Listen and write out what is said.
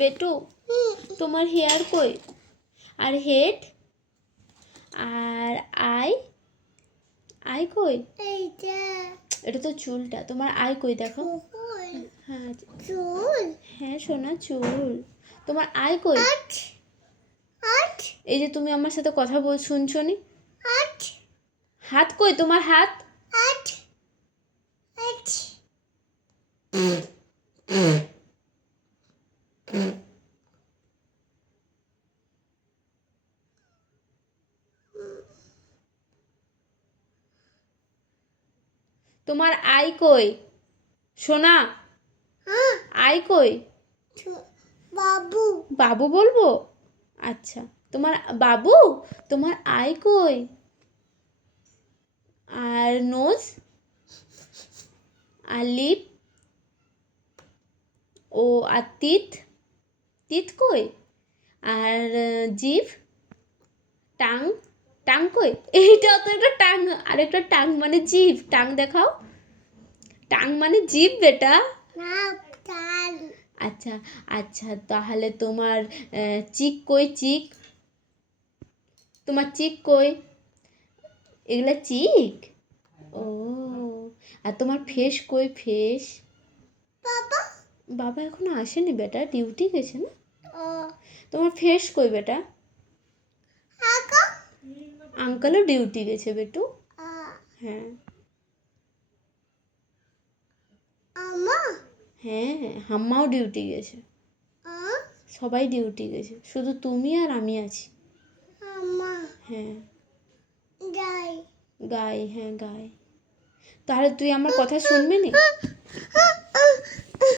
বেটু তোমার হেয়ার কই? আর হেড? আর আই? আই কই? এটা তো চুলটা। তোমার আই কই দেখো? হ্যাঁ চুল। হ্যাঁ সোনা চুল। তোমার আই কই? এই যে তুমি আমার সাথে কথা শুনছো নি? হাত কই তোমার হাত? তোমার আই কই সোনা? আই কই? বাবু। বাবু বলবো? আচ্ছা তোমার বাবু। তোমার আই কই? আর নোজ? আর লিপ? ও আর তিত? তিত কই? আর জিভ? টাং? টাং কই? এইটা তো একটা টাং, আর একটা টাং মানে জিভ। টাং দেখাও। টাং মানে জিভ বেটা। আচ্ছা আচ্ছা তাহলে তোমার চিক কই? চিক? তোমার চিক কই? এগুলা চিক? ও আর তোমার ফেস কই? ফেস? বাবা। বাবা এখনো আসেনি বেটা, ডিউটি গেছে না? তোমার ফেস কই বেটা? আঙ্কেলও ডিউটি গেছে বেটু। হ্যাঁ হ্যাঁ হাম্মাও ডিউটি গেছে। সবাই ডিউটি গেছে, শুধু তুমি আর আমি আছি। হ্যাঁ গাই, হ্যাঁ গাই। তাহলে তুই আমার কথা শুনবি নি?